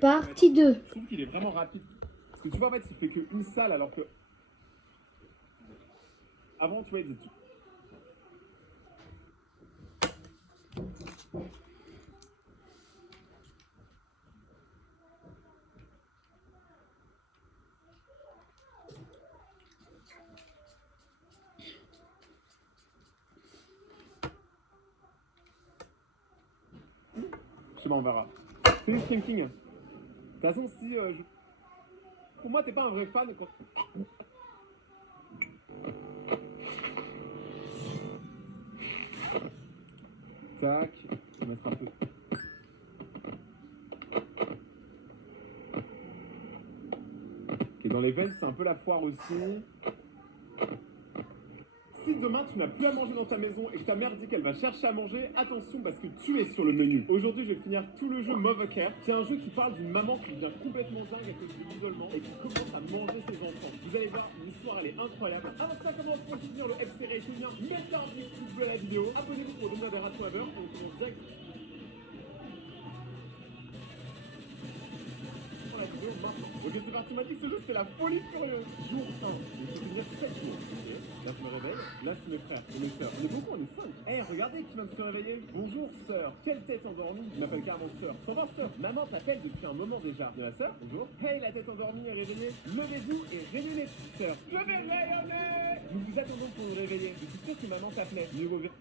Partie 2. Je trouve qu'il est vraiment rapide. Parce que tu vois, en fait, il fait qu'une salle alors que. Avant, tu vois, il faisait tout. Je sais pas, on verra. C'est juste King. De toute façon, si. Pour moi, t'es pas un vrai fan. Quoi. Tac. On va mettre un peu. Ok, dans les veines, c'est un peu la foire aussi. Si demain tu n'as plus à manger dans ta maison et que ta mère dit qu'elle va chercher à manger, attention parce que tu es sur le menu. Aujourd'hui, je vais finir tout le jeu Mother Care, qui est un jeu qui parle d'une maman qui devient complètement dingue à cause de l'isolement et qui commence à manger ses enfants. Vous allez voir, l'histoire elle est incroyable. Avant que ça commence, pour soutenir le FC Rating, mettez un pouce bleu à la vidéo, abonnez-vous pour donner des rats et on commence direct. La vidéo maintenant. Ok, c'est parti, m'a dit que ce jeu c'est la folie furieuse. Jour 1, je vais finir 7 jours. Là, je me réveille. Là, c'est mes frères et mes sœurs. On est beaucoup, on est 5. Eh, regardez qui vient de se réveiller. Bonjour, sœur. Quelle tête endormie. Il m'appelle carrément sœur. Sans voir, sœur. Maman t'appelle depuis un moment déjà. De la sœur, bonjour. Hey, la tête endormie est réveillée. Levez-vous et réveillez les petites sœurs. Je vais rayonner. Nous vous attendons pour nous réveiller. Je suis sûr que maman t'appelait.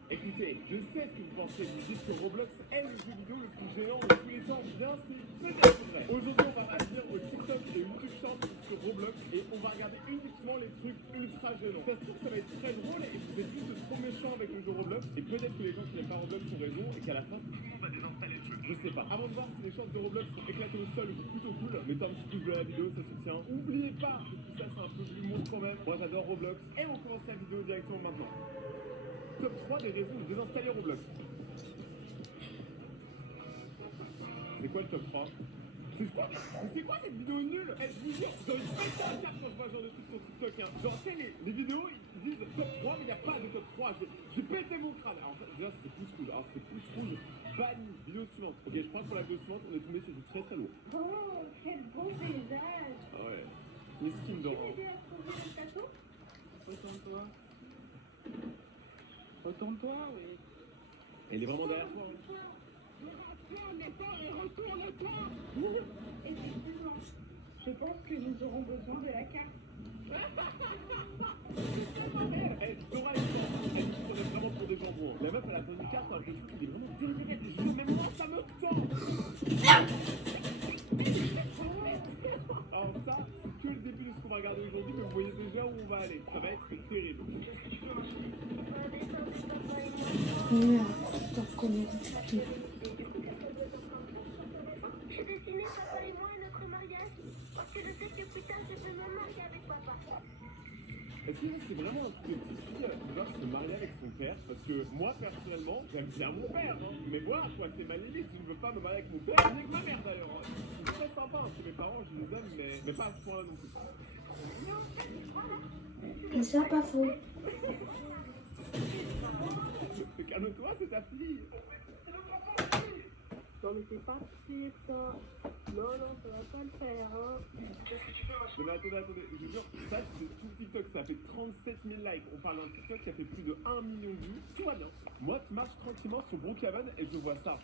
Écoutez, je sais ce que vous pensez. Vous dites que Roblox est le jeu vidéo le plus géant de tous les temps. Bien, c'est peut-être vrai. Aujourd'hui, on va réagir au TikTok et YouTube Shorts sur Roblox et on va regarder uniquement les trucs ultra gênants. Ça se trouve, ça va être très drôle et vous êtes juste trop méchants avec le jeu Roblox. Et peut-être que les gens qui n'aiment pas Roblox ont raison et qu'à la fin, tout le monde va désinstaller le truc. Je sais pas. Avant de voir si les chances de Roblox sont éclatées au sol ou plutôt cool, mettez un petit pouce bleu à la vidéo, ça soutient. N'oubliez pas que tout ça, c'est un peu de l'humour quand même. Moi, j'adore Roblox. Et on commence la vidéo directement maintenant. Top 3 des raisons de désinstaller Roblox. C'est quoi le top 3? C'est quoi cette vidéo nulle? Je vous jure, vous avez pété un cap quand je vois ce genre de trucs sur TikTok. Hein. Genre, tu sais, les vidéos, ils disent top 3, mais il n'y a pas de top 3. J'ai pété mon crâne. Alors, déjà, c'est pouce rouge. Alors, c'est pouce rouge. Banni. Vidéo suivante. Ok, je crois que pour la vidéo suivante, on est tombé sur du très très lourd. Oh, quel beau paysage! Ah ouais. Les skins Tu dans. peux aider à trouver le château? Retourne-toi. Retourne-toi, oui. Elle est vraiment derrière toi. Oui. Effectivement, je pense que nous aurons besoin de la carte. Dora, elle prenait vraiment pour des jambons. La meuf, elle a pris une carte avec des trucs, il est vraiment déliré. Je jure, même moi, ça me tend. Alors ça, c'est que le début de ce qu'on va regarder aujourd'hui, mais vous voyez déjà où on va aller. Ça va être terrible. J'ai dessiné papa et moi à notre mariage. Parce que je sais que plus tard, je veux me marier avec papa. Est-ce que c'est vraiment un truc de petite fille qui doit se marier avec son père? Parce que moi, personnellement, j'aime bien mon père. Hein. Mais voilà, quoi, c'est ma limite. Je ne veux pas me marier avec mon père, ni avec ma mère d'ailleurs. Hein. Ils sont très sympas. Hein. C'est mes parents, je les aime, mais pas à ce point-là non plus. Et ça, pas faux. Calme-toi, c'est ta fille. Non, mais c'est pas sûr, ça. Non, ça va pas le faire, hein. Non mais attendez, je vous jure, ça c'est tout TikTok, ça fait 37 000 likes. On parle d'un TikTok qui a fait plus de 1 million de vues. Tout va bien. Moi qui marche tranquillement sur Brookhaven et je vois ça.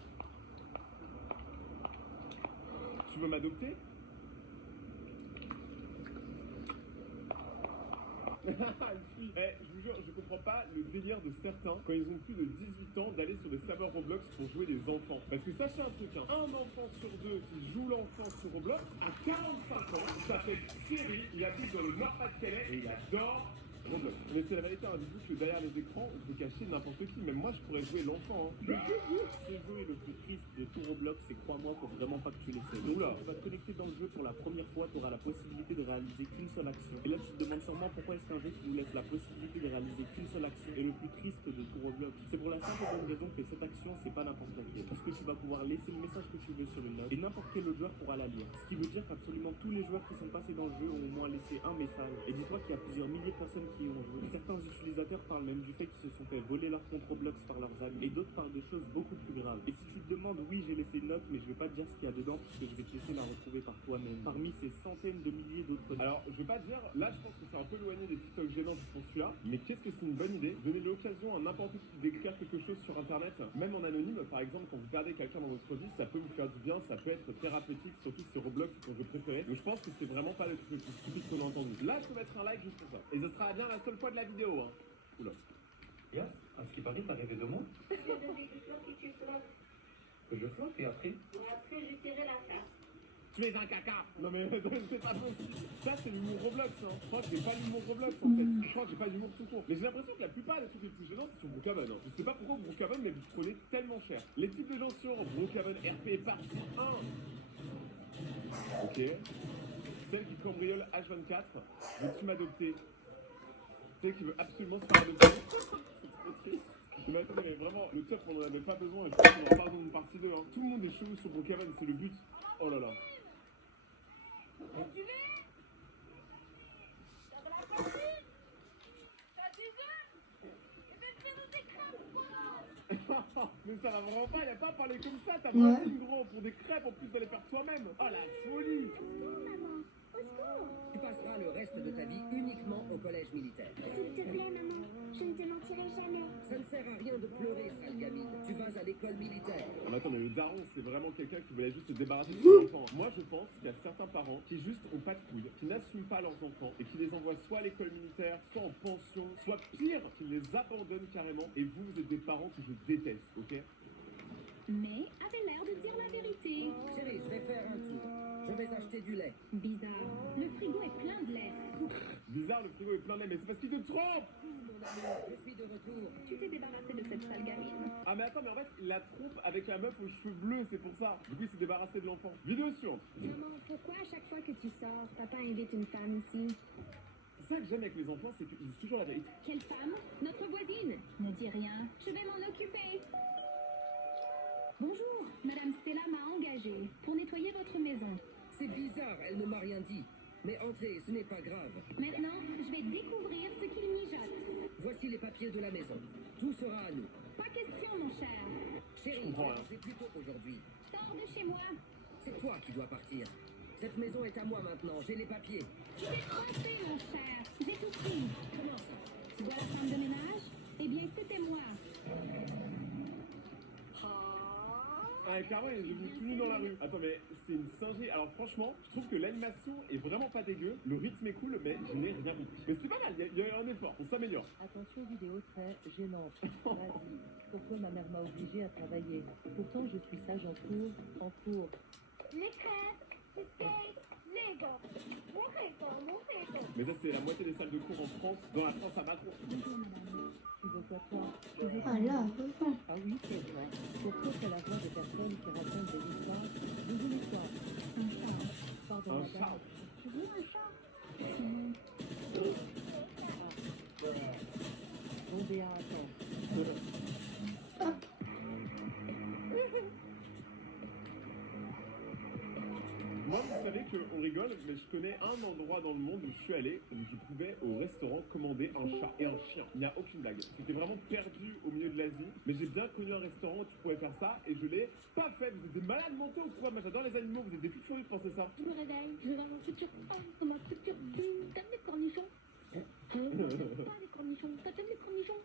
Tu veux m'adopter? Je vous jure, je comprends pas le délire de certains quand ils ont plus de 18 ans d'aller sur des serveurs Roblox pour jouer des enfants. Parce que sachez un truc, hein, un enfant sur deux qui joue l'enfant sur Roblox à 45 ans, il s'appelle Thierry, il habite dans le Nord-Pas-de-Calais et il adore Roblox. Mais c'est la vérité, hein, dites-vous que derrière les écrans, on peut cacher n'importe qui, même moi je pourrais jouer l'enfant. Hein. Ce jeu est le plus triste de tout Roblox et crois-moi, faut vraiment pas que tu l'essayes. Oula. Tu vas te connecter dans le jeu pour la première fois, tu auras la possibilité de réaliser qu'une seule action. Et là tu te demandes sûrement pourquoi est-ce qu'un jeu qui nous laisse la possibilité de réaliser qu'une seule action est le plus triste de tout Roblox. C'est pour la simple et bonne raison que cette action c'est pas n'importe laquelle. Puisque tu vas pouvoir laisser le message que tu veux sur une note et n'importe quel autre joueur pourra la lire. Ce qui veut dire qu'absolument tous les joueurs qui sont passés dans le jeu ont au moins laissé un message. Et dis-toi qu'il y a plusieurs milliers de personnes qui qui y ont joué. Certains utilisateurs parlent même du fait qu'ils se sont fait voler leur compte Roblox par leurs amis, et d'autres parlent de choses beaucoup plus graves. Et si tu te demandes, oui, j'ai laissé une note, mais je vais pas te dire ce qu'il y a dedans, puisque je vais te laisser la retrouver par toi-même, parmi ces centaines de milliers d'autres notes. Alors, je vais pas te dire, là je pense que c'est un peu éloigné des TikTok gênants qui font celui-là, mais qu'est-ce que c'est une bonne idée? Donner l'occasion à n'importe qui d'écrire quelque chose sur internet, même en anonyme, par exemple, quand vous perdez quelqu'un dans votre vie, ça peut vous faire du bien, ça peut être thérapeutique, surtout si Roblox c'est ton jeu préféré. Donc je pense que c'est vraiment pas le truc le plus stupide qu'on a entendu. Là, je peux mettre un like juste pour ça. Et ce sera bien la seule fois de la vidéo, hein. Oula. Yes, à ce qui paraît, t'as rêvé de moi? J'ai rêvé que toi qui tu flottes. Que je flotte et après? Et après, je tirais la face. Tu es un caca. Non mais c'est pas possible. Ça c'est l'humour Roblox, hein. Je crois que j'ai pas l'humour Roblox en fait. Je crois que j'ai pas l'humour tout court. Mais j'ai l'impression que la plupart des trucs les plus gênants c'est sur Brookhaven, hein. Je sais pas pourquoi Brookhaven mais vous prenez tellement cher. Les types de gens sur Brookhaven RP partie 1. Ok. Celle qui cambriole H24. Veux-tu m'adopter? Celle qui veut absolument se faire adopter. C'est trop triste. Mais attendez, mais vraiment, le top on en avait pas besoin et je pense qu'on aura pas besoin d'une partie 2, hein. Tout le monde est chelou sur Brookhaven, c'est le but. Oh là là. Mais ça va vraiment pas, y a pas à parler comme ça, t'as pas une gros pour des crêpes en plus d'aller faire toi-même. Oh la folie. Tu passeras le reste de ta vie uniquement au collège militaire. S'il te plaît, maman, je ne te mentirai jamais. Ça ne sert à rien de pleurer, sale gamine. Tu vas à l'école militaire. Mais attends, mais le daron, c'est vraiment quelqu'un qui voulait juste se débarrasser de ses enfants. Moi, je pense qu'il y a certains parents qui juste ont pas de couilles, qui n'assument pas leurs enfants et qui les envoient soit à l'école militaire, soit en pension, soit pire, qui les abandonnent carrément. Et vous, vous êtes des parents que je déteste, ok? Mais avait l'air de dire la vérité. Chérie, je vais faire un tour. Je vais acheter du lait. Bizarre. Le frigo est plein de lait. Bizarre, le frigo est plein de lait, mais c'est parce qu'il te trompe. Mon amour, je suis de retour. Tu t'es débarrassé de cette sale gamine. Ah mais attends, mais en fait, il la trompe avec la meuf aux cheveux bleus, c'est pour ça. Du coup, il s'est débarrassé de l'enfant. Vidéo suivante. Maman, pourquoi à chaque fois que tu sors, papa invite une femme ici? C'est ça que j'aime avec les enfants, c'est qu'ils disent toujours la vérité. Quelle femme? Notre voisine. Ne dis rien. Je vais m'en occuper. Bonjour, Madame Stella m'a engagée pour nettoyer votre maison. C'est bizarre, elle ne m'a rien dit. Mais entrez, ce n'est pas grave. Maintenant, je vais découvrir ce qu'il mijote. Voici les papiers de la maison. Tout sera à nous. Pas question, mon cher. Chérie, comprends, hein. c'est plus tôt aujourd'hui. Sors de chez moi. C'est toi qui dois partir. Cette maison est à moi maintenant, j'ai les papiers. Tu t'es trompé, mon cher. J'ai tout pris. Comment ça? Tu vois la femme de ménage? Eh bien, c'était moi. Ah, carrément, il est devenu tout nu dans la rue. Attends, mais c'est une singerie. Alors, franchement, je trouve que l'animation est vraiment pas dégueu. Le rythme est cool, mais je n'ai rien compris. Mais c'est pas mal, il y a eu un effort, on s'améliore. Attention, vidéo très gênante. Vas-y. Pourquoi ma mère m'a obligée à travailler? Pourtant, je suis sage en cours. Les crêpes, les steaks, les gants. Mon rêve. Mais ça, c'est la moitié des salles de cours en France. Dans la France à Macron. Bonjour, madame. Tu veux quoi, toi? Tu veux Ah là, Ah oui, c'est vrai. Pourquoi c'est la voix de personnes qui racontent des histoires? Vous voulez quoi? Un chat. Pardon, Un madame. chat. Tu veux un chat? Bon, Béa, attends. Moi, vous savez qu'on rigole, mais je connais un endroit dans le monde où je suis allé, où je pouvais au restaurant commander un chat et un chien. Il n'y a aucune blague. C'était vraiment perdu au milieu de l'Asie, mais j'ai bien connu un restaurant où tu pouvais faire ça, et je l'ai pas fait. Vous êtes des malades mentaux ou quoi? Moi, j'adore les animaux, vous êtes des fous furieux de penser ça. Je me réveille, je vais dans mon futur homme, dans ma future vie. T'aimes les cornichons? Pas les cornichons. T'aimes les cornichons?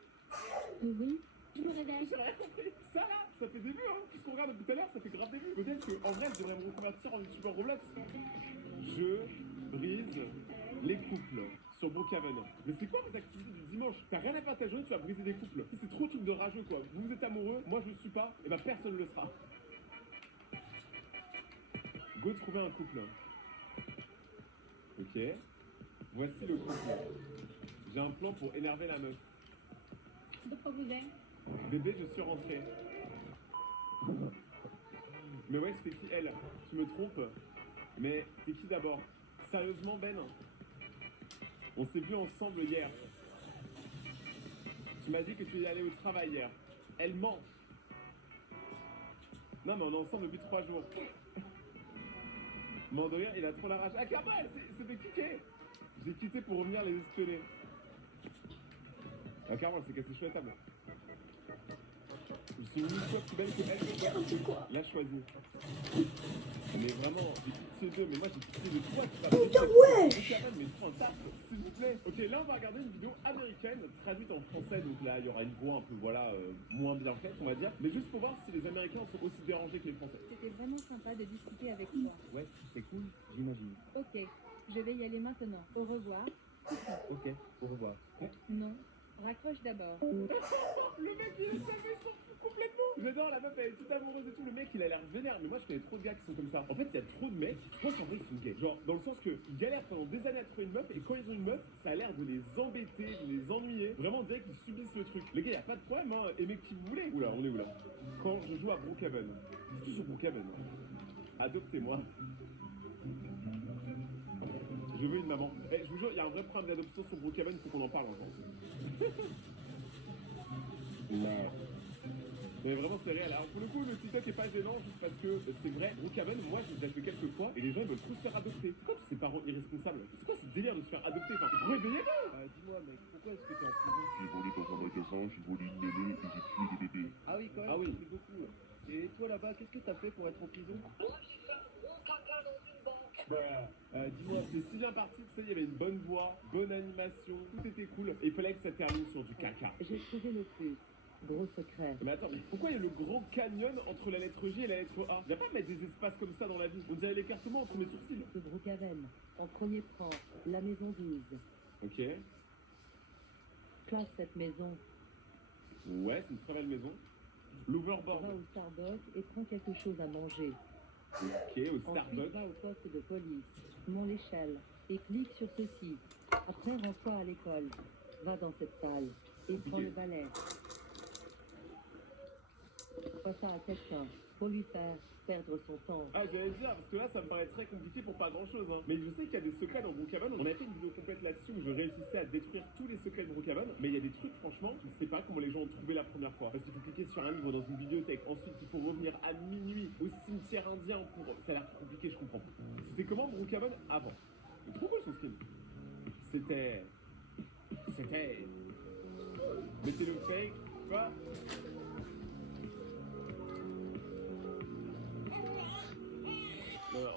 Oui. Je me réveille. J'ai rien compris. Ça là, ça fait des vues, hein. Tout ce qu'on regarde depuis tout à l'heure, ça fait grave des vues. Peut-être qu'en vrai, je devrais me reconvertir en youtubeur Roblox. Je brise les couples sur Brookhaven. Mais c'est quoi vos activités du dimanche? T'as rien à faire ta journée, tu vas briser des couples. C'est trop truc de rageux, quoi. Vous êtes amoureux, moi je le suis pas, et bah personne ne le sera. Go trouver un couple. Ok. Voici le couple. J'ai un plan pour énerver la meuf. De quoi vous êtes? Bébé, je suis rentré. Mais ouais, c'est qui elle? Tu me trompes? Mais t'es qui d'abord? Sérieusement, Ben? On s'est vu ensemble hier. Tu m'as dit que tu y allais au travail hier. Elle ment. Non, mais on est ensemble depuis 3 jours. Mandoria, il a trop la rage. Ah, Cabal, c'est de quitter. J'ai quitté pour revenir les espionner. Ah, carrément, elle s'est cassée sous la table. Je suis une fois plus belle que elle. L'a choisi. Mais vraiment, j'ai pitié d'eux, mais moi j'ai pitié de toi qui vas Putain, ouais. mais prends un taf, s'il vous plaît. Ok, là on va regarder une vidéo américaine traduite en français, donc là il y aura une voix un peu, voilà, moins bien faite, on va dire. Mais juste pour voir si les Américains sont aussi dérangés que les Français. C'était vraiment sympa de discuter avec toi. Ouais, c'est cool, j'imagine. Ok, je vais y aller maintenant. Au revoir. Ok, au revoir. Non, raccroche d'abord. Le mec il est savait son fou complètement. J'adore, la meuf elle est toute amoureuse et tout. Le mec il a l'air vénère, mais moi je connais trop de gars qui sont comme ça. En fait il y a trop de mecs, je pense en vrai ils sont gays. Genre dans le sens que ils galèrent pendant des années à trouver une meuf et quand ils ont une meuf, ça a l'air de les embêter, de les ennuyer. Vraiment on dirait qu'ils subissent le truc. Les gars y a pas de problème hein, aimez qui vous voulez. Oula, on est où là? Quand je joue à Brookhaven. C'est tout sur Brookhaven. Adoptez-moi. Je veux une maman. Eh, je vous jure, il y a un vrai problème d'adoption sur Brookhaven, il faut qu'on en parle ensemble. Là. Mais vraiment c'est réel. Alors pour le coup le TikTok est pas gênant juste parce que c'est vrai, Brookhaven, moi j'ai déjà fait quelques fois et les gens ils veulent trop se faire adopter. C'est quoi tous ces parents irresponsables? C'est quoi ce délire de se faire adopter? Enfin, réveillez-vous! Dis-moi mec, pourquoi est-ce que t'es en prison? J'ai volé dans un magasin, j'ai volé une mémé et j'ai tué des bébés. Ah oui quand même, Ah oui. c'est beaucoup. Et toi là-bas, qu'est-ce que t'as fait pour être en prison? Dis-moi, c'était si bien parti, tu sais, il y avait une bonne voix, bonne animation, tout était cool, et il fallait que ça termine sur du caca. J'ai trouvé le plus. Gros secret. Mais attends, mais pourquoi il y a le grand canyon entre la lettre J et la lettre A? Y'a pas à mettre des espaces comme ça dans la vie. On dirait l'écartement entre mes sourcils. De Brookhaven. En premier plan, la maison 12. Ok. Classe cette maison. Ouais, c'est une très belle maison. Va L'overboard. au Starbucks et prends quelque chose à manger. Ok, au Ensuite, Starbucks. va au poste de police. Monte l'échelle et clique sur ceci. Après, rends-toi à l'école. Va dans cette salle et prends Ok. le balai. Pas ça à quelqu'un pour lui faire perdre son temps. Ah, j'allais dire, parce que là, ça me paraît très compliqué pour pas grand chose. Hein. Mais je sais qu'il y a des secrets dans Brookhaven. On a fait une vidéo complète là-dessus où je réussissais à détruire tous les secrets de Brookhaven. Mais il y a des trucs, franchement, je ne sais pas comment les gens ont trouvé la première fois. Parce qu'il faut cliquer sur un livre dans une bibliothèque. Ensuite, il faut revenir à minuit au cimetière indien pour. Ça a l'air compliqué, je comprends. C'était comment Brookhaven avant? C'est trop cool son skin. C'était. Mettez le fake, quoi?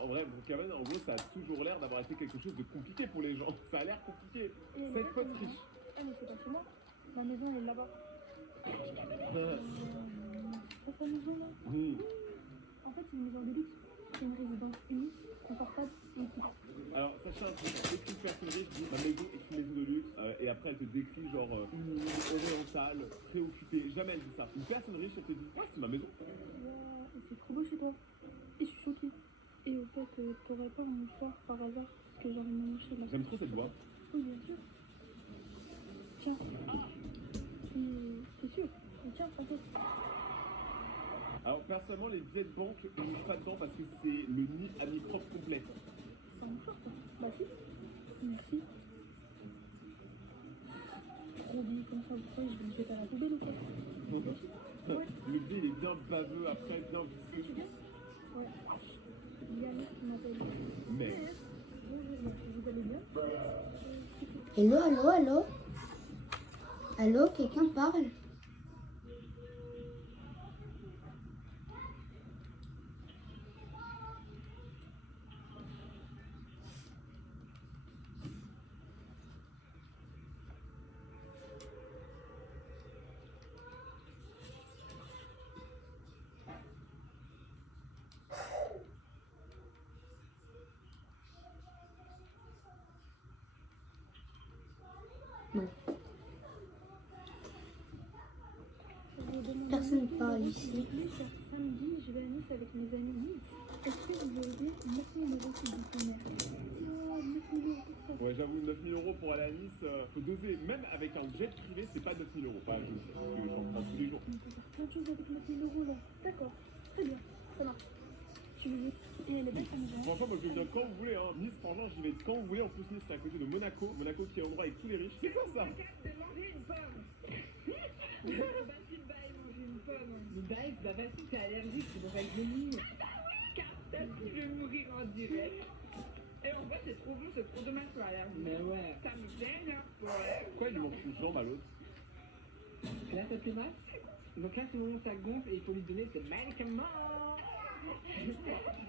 En vrai, Brookhaven, en gros, ça a toujours l'air d'avoir été quelque chose de compliqué pour les gens. Ça a l'air compliqué. Cette pote riche. Ah, mais c'est pas chez moi. Ma maison, elle est là-bas. C'est sa maison là. Oui. En fait, c'est une maison de luxe. C'est une résidence unique, confortable et équipée. Alors, sachez un truc, dès qu'une personne riche dit ma maison est une maison de luxe, et après elle te décrit genre humide, orientale, préoccupée, jamais elle dit ça. Une personne riche, elle te dit ouais, c'est ma maison. Waouh, c'est trop beau chez toi. Et je suis choquée. Et au fait, t'aurais pas un mouchoir par hasard? Parce que j'arrive à moucher là. J'aime trop cette voix. Oui, bien sûr. Tiens. T'es sûr? Mais tiens, t'inquiète. Alors, personnellement, les billets de banque, je ne pas dedans parce que c'est le nid à microbe complet. C'est pas un mouchoir ça? Bah si. Merci. Trop bien comme ça, pourquoi je vais me jeter à la poubelle ou quoi? Ouais. Le billet, il est bien baveux après, bien visqueux. Tu viens? Ouais. Il y a un mec qui m'appelle. Mais. Bonjour, monsieur, vous allez bien? Hello, allô, allô? Allô, quelqu'un parle? Non. Personne ne parle ici. Samedi, je vais à Nice avec mes amis Nice. Est-ce que vous avez 9 000 euros supplémentaires? Oh, 9 000 euros pour ça. Ouais, j'avoue, 9 000 euros pour aller à Nice, faut doser. Même avec un jet privé, c'est pas 9 000 euros. Enfin, je sais, parce que j'en prends tous les jours. On peut faire plein de choses avec 9 000 euros là. D'accord, très bien, ça marche. Tu veux dire? Et elle est belle comme ça. Franchement, moi je viens quand vous voulez. Hein. Nice, franchement, j'y vais quand vous voulez. En plus, Nice, c'est à côté de Monaco. Monaco qui est l'endroit avec tous les riches. C'est quoi ça? Mais bah, c'est pas facile, t'es allergique, c'est pour ça que je mouille. Je vais mourir en direct. Et en fait, c'est trop beau, c'est trop dommage pour allergique. Mais ouais. Ça me gêne, hein. Ouais. Pourquoi il lui manque une jambe à l'autre? Là, ça te fait mal? Donc là, c'est le moment où ça gonfle et il faut lui donner ce médicament.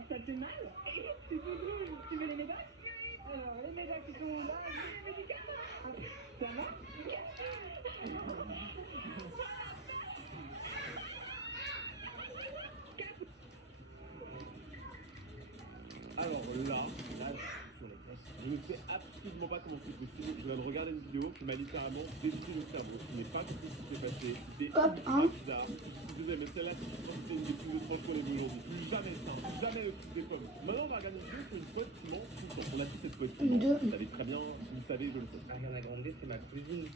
Ça te fait mal? C'est trop drôle. Tu veux les médailles? Alors, les médailles qui sont là, les médicaments. Ça va? Alors là, je ne sais absolument pas comment c'est possible. Je viens de regarder une vidéo qui m'a littéralement détruit le cerveau. Je n'ai pas compris ce qui s'est passé. C'était Hop, ultra hein. bizarre. Je suis désolé, mais celle-là, c'est une des plus étranges qu'on ait vues aujourd'hui. Plus jamais ça. Plus jamais le truc des pommes. Maintenant, on va regarder une vidéo sur une pote qui ment tout le temps. On a tous cette pote qui ment. Deux. Vous savez très bien, vous le savez, je le sais. Ariana Grande, c'est ma cousine.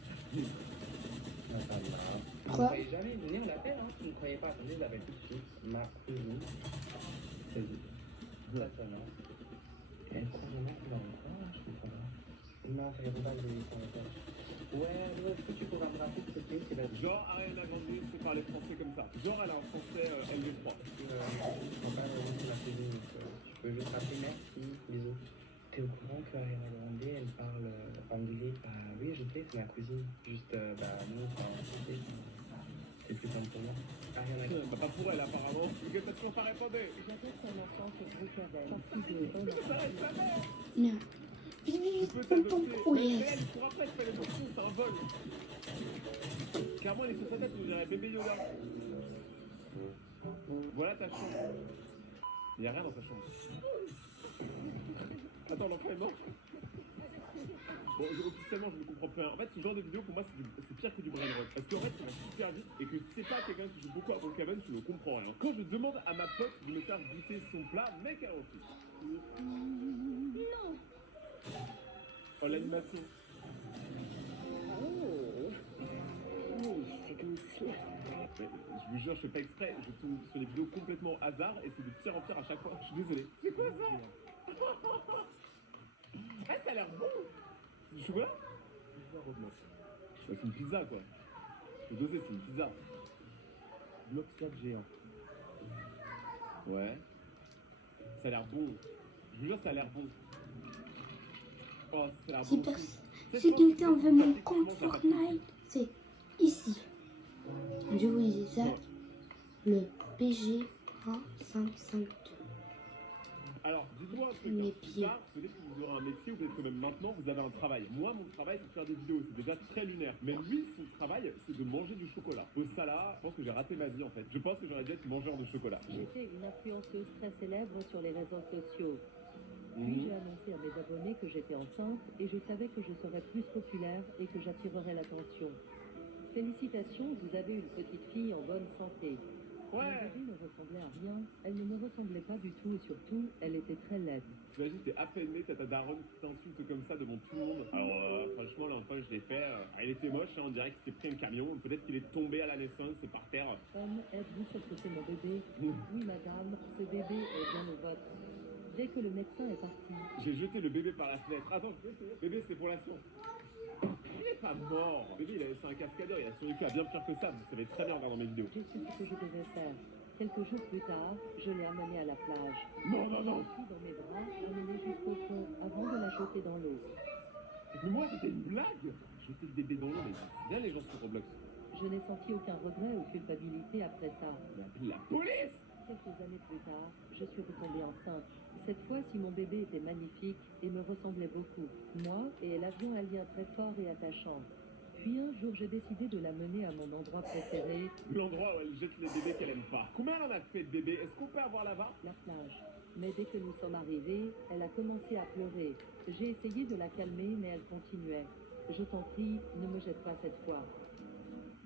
Ah, ça va. Vous ne Quoi? croyez jamais venir l'appel, hein? Vous ne croyez pas, attendez, je l'appelle tout de suite. Ma cousine. C'est vous. Ça va. Et elle croit vraiment qu'il est en quoi? Je comprends pas. Non, ça ne pas le son appel. Ouais, est-ce que tu pourras me rappeler, s'il te plaît? C'est la... Genre, Ariana Grande sait parler français comme ça. Genre, elle a un français LV3. Je comprends pas vraiment c'est ma cousine, donc je peux juste rappeler merci, bisous. T'es au courant que Ariana Grande, elle parle anglais? Bah oui, je sais, c'est ma cousine. Juste, nous, enfin, c'est plus simple pour moi. Ariana Grande. Bah, pas pour elle, apparemment. Le gars, t'as toujours pas répondu. J'avais son enfant sur Bruxelles, partie de Hollande. Ça arrête jamais. Non. Vite, vite, Tu vite, peux pom, pom, t'adopter. oh Mais yes. elle, pour après, tu fais l'émotion, c'est un vol. Clairement, elle est sur sa tête, on dirait bébé Yoda. Voilà ta chambre. Il n'y a rien dans sa chambre. Attends, l'enfant est mort. Bon, officiellement, je ne comprends plus rien. En fait, ce genre de vidéo, pour moi, c'est pire que du brain rot. Parce qu'en fait, ça va super vite et que si c'est pas quelqu'un qui joue beaucoup à Brookhaven, tu ne comprends rien. Quand je demande à ma pote de me faire goûter son plat, mec, elle refuse. Non. Oh, l'animation. Mais, je vous jure, je fais pas exprès, je tombe sur des vidéos complètement au hasard et c'est de pire en pire à chaque fois. Je suis désolé. C'est quoi ça? Ah, ça a l'air bon! C'est du chocolat? C'est une pizza quoi. Faut doser, c'est une pizza. Bloc 4 géant. Ouais. Ça a l'air bon. Je vous jure, ça a l'air bon. Oh, ça a l'air bon. Si quelqu'un veut mon compte Fortnite, c'est ici. Je vous dis ça. Le PG 1552. Alors, dites-moi un truc. Mes pieds. Ça, peut-être que vous aurez un métier ou peut-être que même maintenant vous avez un travail. Moi, mon travail, c'est de faire des vidéos. C'est déjà très lunaire. Mais lui, son travail, c'est de manger du chocolat. Ça là, je pense que j'ai raté ma vie en fait. Je pense que j'aurais dû être mangeur de chocolat. J'étais une influenceuse très célèbre sur les réseaux sociaux. Puis j'ai annoncé à mes abonnés que j'étais enceinte et je savais que je serais plus populaire et que j'attirerais l'attention. Félicitations, vous avez une petite fille en bonne santé. Ouais. Ma bébé ne ressemblait à rien, elle ne me ressemblait pas du tout et surtout, elle était très laide. T'imagines, t'es à peine né, t'as ta daronne qui t'insulte comme ça devant tout le monde. Alors franchement, l'enfant, je l'ai fait. Il était moche, hein, on dirait qu'il s'est pris un camion. Peut-être qu'il est tombé à la naissance, c'est par terre. Homme, êtes-vous sûr que c'est mon bébé? Oui madame, ce bébé est bien le vôtre. Dès que le médecin est parti, J'ai jeté le bébé par la fenêtre. Attends, je peux essayer. Bébé, c'est pour la science. Il est pas mort. Bébé, c'est un cascadeur, il a survécu à bien pire que ça. Vous savez très bien voir dans mes vidéos. j'ai su ce que je devais faire. Quelques jours plus tard, je l'ai amenée à la plage. Non, non, non. Puis dans mes bras, amenée jusqu'au fond avant de la jeter dans l'eau. Mais moi, c'était une blague. Jeter le bébé dans l'eau, mais bien les gens sur Roblox. Je n'ai senti aucun regret ou culpabilité après ça. Mais appelle la police. Quelques années plus tard, je suis retombée enceinte. Cette fois-ci, mon bébé était magnifique et me ressemblait beaucoup. Moi et elle avions un lien très fort et attachant. Puis un jour, j'ai décidé de la mener à mon endroit préféré, L'endroit où elle jette les bébés qu'elle aime pas. Combien elle en a fait de bébés? Est-ce qu'on peut avoir là-bas? la plage. Mais dès que nous sommes arrivés, elle a commencé à pleurer. J'ai essayé de la calmer, mais elle continuait. Je t'en prie, ne me jette pas cette fois.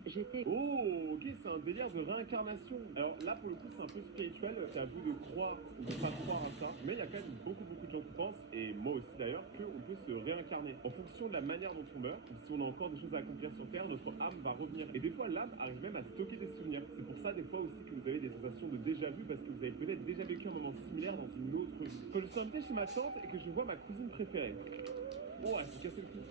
J'étais... Oh, ok, c'est un délire de réincarnation. Alors là, pour le coup, c'est un peu spirituel. C'est à vous de croire ou de pas croire à ça. Mais il y a quand même beaucoup de gens qui pensent, et moi aussi d'ailleurs, qu'on peut se réincarner. En fonction de la manière dont on meurt, ou si on a encore des choses à accomplir sur Terre, notre âme va revenir. Et des fois, l'âme arrive même à stocker des souvenirs. C'est pour ça, des fois aussi, que vous avez des sensations de déjà-vu, parce que vous avez peut-être déjà vécu un moment similaire dans une autre vie. Quand je suis invité chez ma tante et que je vois ma cousine préférée. Oh, elle s'est cassé le cou.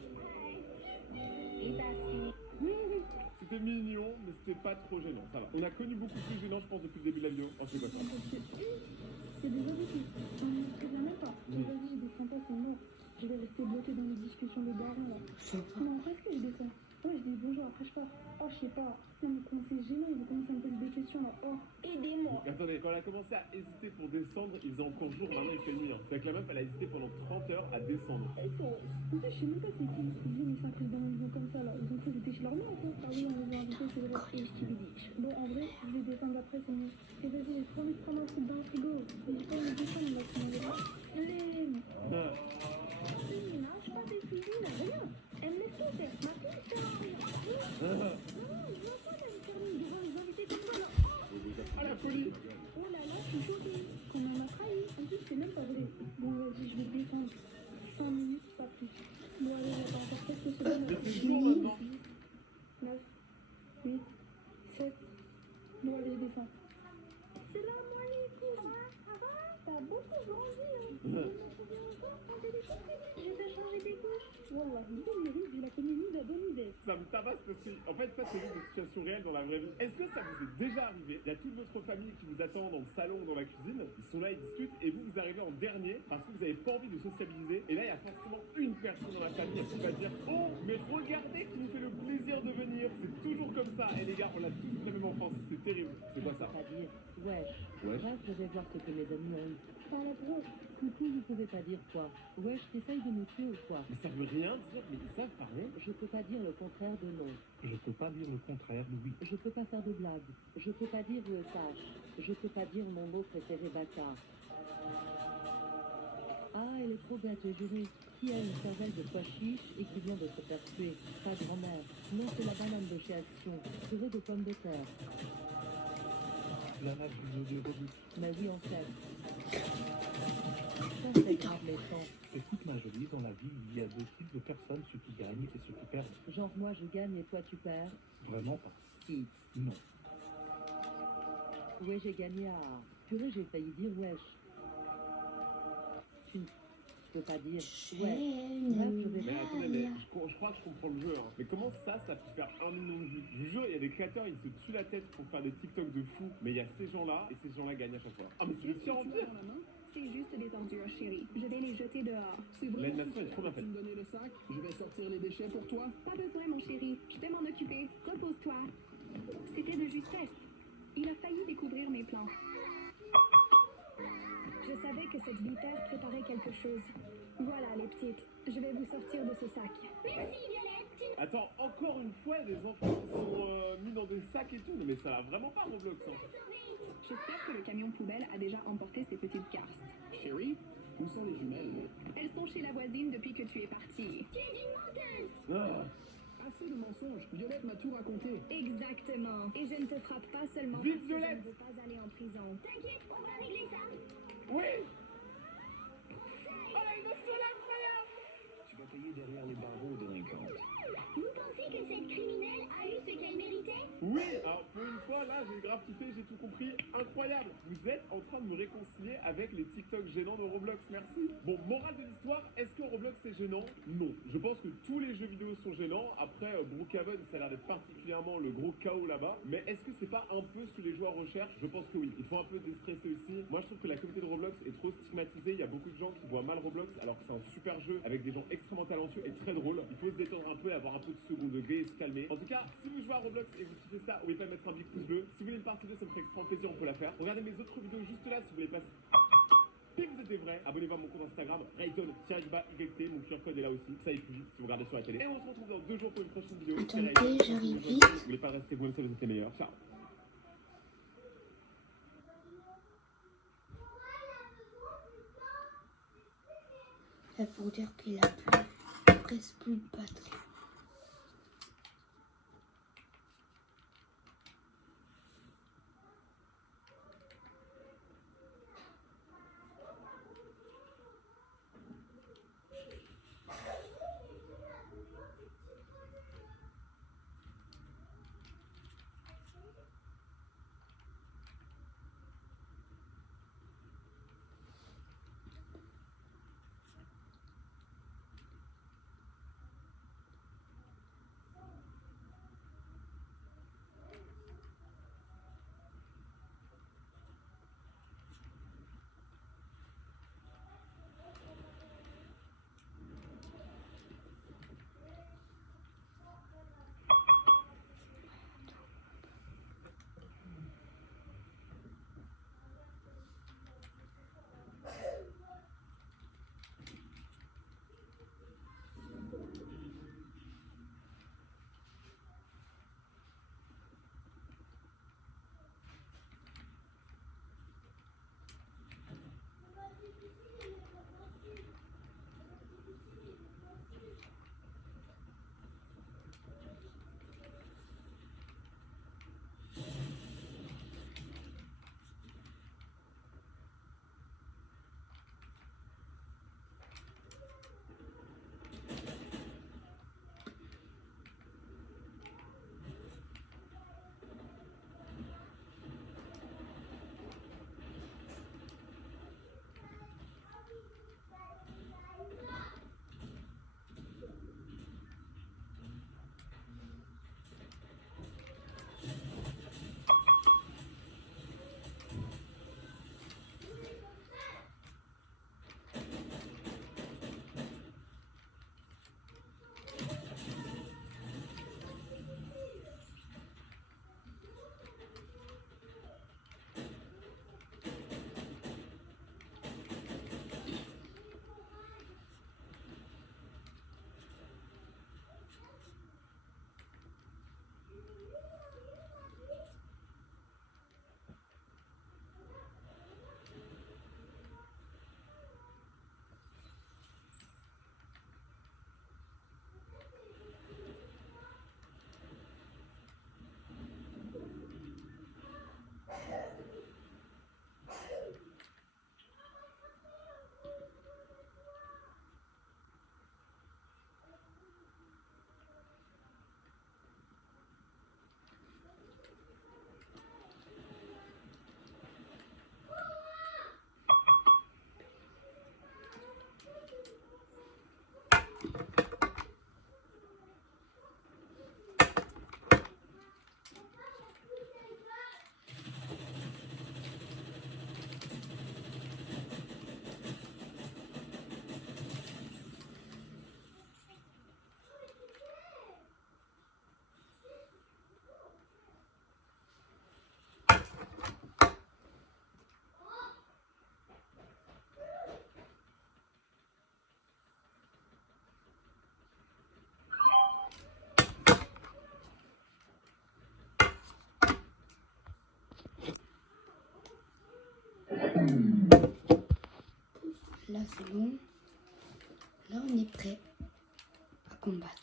C'était mignon, mais c'était pas trop gênant, ça va. On a connu beaucoup plus gênant, je pense, depuis le début de la vidéo. Oh, c'est quoi ça? C'est des avis qui ne préviennent même pas. Vas-y, j'ai des fantasmes morts. Je vais rester bloqué dans les discussions de darons là. Non, en vrai, est-ce que j'ai des ça? Ouais, je dis bonjour, après je pars. Oh, je sais pas. Non, mais comment c'est gênant, ils commencent à me poser des questions là. Oh, aidez-moi. Attendez, quand elle a commencé à hésiter pour descendre, il faisait encore jour, maintenant il fait nuit. Hein. C'est-à-dire que la meuf, elle a hésité pendant 30 heures à descendre. Elles sont. En fait, je sais même pas c'est qui. Ils viennent, ils s'incrustent dans mon niveau comme ça là. Ils ont cru que j'étais chez leur mère ou quoi? Ah oui, on les a invités, c'est vrai. Et je Bon, en vrai, je vais descendre après, c'est mieux. Et vas-y, j'ai trop envie de prendre un truc dans le frigo. Mais j'ai pas envie de descendre là, sinon on verra. Flemme. Il marche pas des cuisines, rien. Elle me laisse tout faire. Ma fille, ça. Non, je vois pas la famille devant les invités comme ça là. Ah la folie! Oh là là, je suis choquée. Qu'on en a trahi. En plus, c'est même pas vrai. Bon, vas-y, je vais descendre. 5 minutes, pas plus. Bon, allez, j'attends encore quelques secondes. Mais c'est chaud maintenant! 9, 8, 7. Bon, allez, je descends. C'est là, moi, les filles. Ça va? T'as beaucoup grandi, hein. Je t'ai changé des couches. Wallah, il a connu une bonne idée. Ça me tabasse parce que, en fait, ça, c'est juste des situations réelles dans la vraie vie. Est-ce que ça vous est déjà arrivé? Il y a toute votre famille qui vous attend dans le salon ou dans la cuisine. Ils sont là, ils discutent, et vous arrivez en dernier parce que vous n'avez pas envie de sociabiliser. Et là, il y a forcément une personne dans la famille qui va dire: oh, mais regardez qui nous fait le plaisir de venir. C'est toujours comme ça. Et les gars, on a tous la même enfance. C'est terrible. C'est quoi ça? C'est-à-dire, wesh. Wesh. Bref, je vais voir ce que mes amis ont eu. Par la grosse. Coucou, vous pouvez pas dire quoi? Wesh, t'essayes de me tuer ou quoi? Mais ça veut rien dire, mais ils savent parler. Je peux pas dire le contraire de non. Je peux pas dire le contraire de oui. Je peux pas faire de blagues. Je peux pas dire le sage. Je peux pas dire mon mot préféré bâtard. Ah, elle est trop bête, j'ai juré. Qui a une cervelle de pois chiche et qui vient de se faire tuer? Pas grand-mère. Non, c'est la banane de chez Action. Purée de pommes de terre. La nage du jeu de Robux. Mais oui, on sait. Ça, c'est grave méchant. Écoute ma jolie, dans la vie, il y a deux types de personnes, ceux qui gagnent et ceux qui perdent. Genre, moi, je gagne et toi, tu perds. Vraiment pas. Si. Non. Ouais, j'ai gagné à... Purée, j'ai failli dire wesh. Tu ne peux pas dire wesh. Bref, je vais... Mais attendez, mais je crois que je comprends le jeu. Hein. Mais comment ça peut faire 1 million de vues? Je vous jure, il y a des créateurs, ils se tuent la tête pour faire des TikTok de fou. Mais il y a ces gens-là, et ces gens-là gagnent à chaque fois. Ah, mais c'est le pire en pire! C'est juste des ordures, chérie. Je vais les jeter dehors. C'est vrai. L'animation est trop bien faite. me donner le sac, je vais sortir les déchets pour toi. Pas besoin, mon chéri. Je vais m'en occuper. Repose-toi. C'était de justesse. Il a failli découvrir mes plans. Je savais que cette vipère préparait quelque chose. Voilà, les petites. Je vais vous sortir de ce sac. Merci, Violette. Attends, encore une fois, il y a des enfants qui sont mis dans des sacs et tout. Mais ça va vraiment pas, Roblox. Hein. J'espère que le camion poubelle a déjà emporté ses petites cartes. Chérie, où sont les jumelles? Elles sont chez la voisine depuis que tu es partie. Tu es une menteuse! Assez de mensonges, Violette m'a tout raconté. Exactement. Et je ne te frappe pas seulement Vive parce que je Violette! ne veux pas aller en prison. T'inquiète, on va régler ça. Oui! Tu vas payer derrière les barreaux, délinquante. Vous pensez que cette criminelle a eu ce qu'elle méritait? Oui! Alors, pour une fois, là, j'ai grave kiffé, j'ai tout compris. Incroyable! Vous êtes en train de me réconcilier avec les TikTok gênants de Roblox. Merci. Bon, morale de l'histoire, est-ce que Roblox c'est gênant? Non. Je pense que tous les jeux vidéo sont gênants. Après, Brookhaven, ça a l'air d'être particulièrement le gros chaos là-bas. Mais est-ce que c'est pas un peu ce que les joueurs recherchent? Je pense que oui. Il faut un peu déstresser aussi. Moi, je trouve que la communauté de Roblox est trop stigmatisée. Il y a beaucoup de gens qui voient mal Roblox alors que c'est un super jeu avec des gens extrêmement talentueux et très drôles. Il faut se détendre un peu, avoir un peu de second degré et se calmer. En tout cas, si vous jouez à Roblox et vous kiffez ça, n'oubliez pas de mettre un big pouce bleu. Si vous voulez une partie 2, ça me ferait extrêmement plaisir, on peut la faire. Regardez mes autres vidéos juste là si vous voulez passer. Si vous êtes des vrais, abonnez-vous à mon compte Instagram, Rayton-YT, mon QR code est là aussi, ça y est plus vite si vous regardez sur la télé. Et on se retrouve dans 2 jours pour une prochaine vidéo. Attendez, C'est Rayton. j'arrive Si vite. vous voulez pas rester vous-même, ça vous êtes les meilleurs. Ciao. Là, pour dire qu'il a plus, presque plus de batterie. Là, c'est bon. Là, on est prêt à combattre.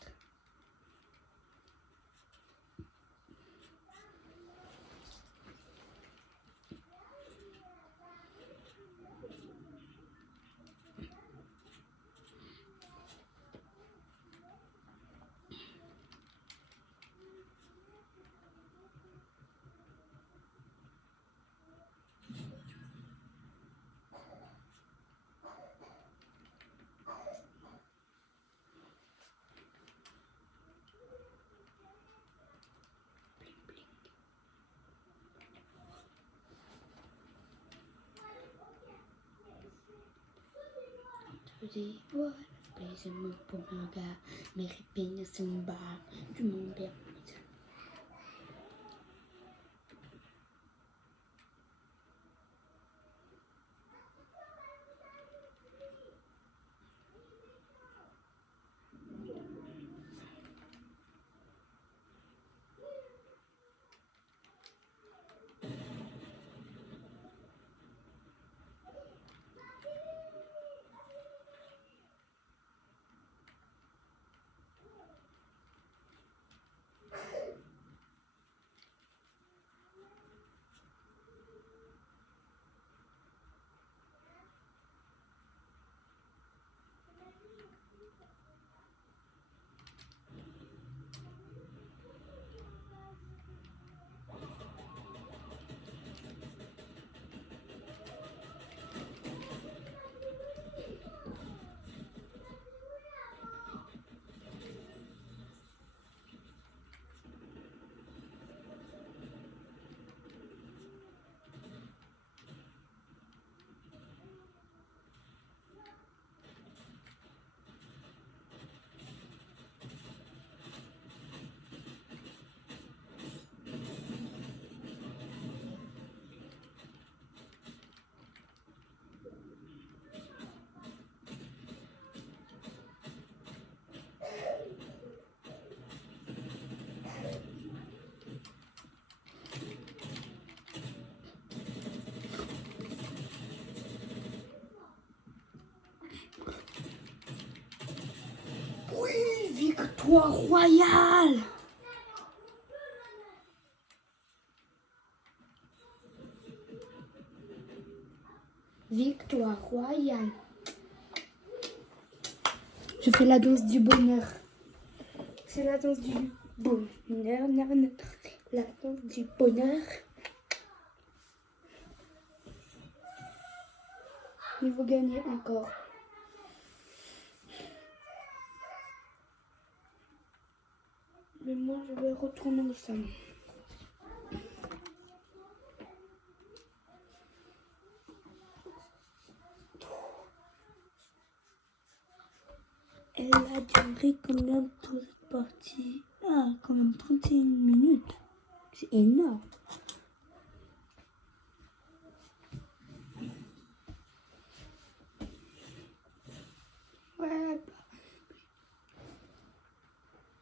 Dis, voilà, plaisir-moi pour un gars, mes répines sont bas, tu m'emmerdes. Oui, victoire royale! Victoire royale. Je fais la danse du bonheur. C'est la danse du bonheur. La danse du bonheur. Il faut gagner encore. Mais moi, je vais retourner au salon. Elle a duré combien de temps cette partie? Ah, quand même 31 minutes. C'est énorme. Ouais,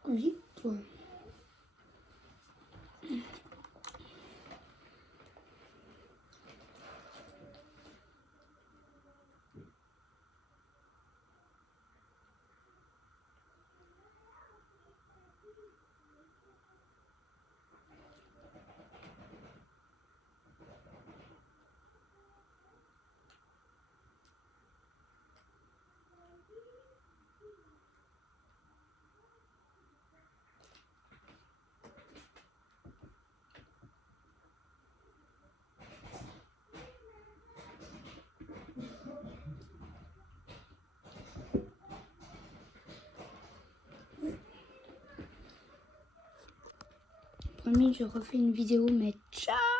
vite toi. promis, je refais une vidéo, mais ciao!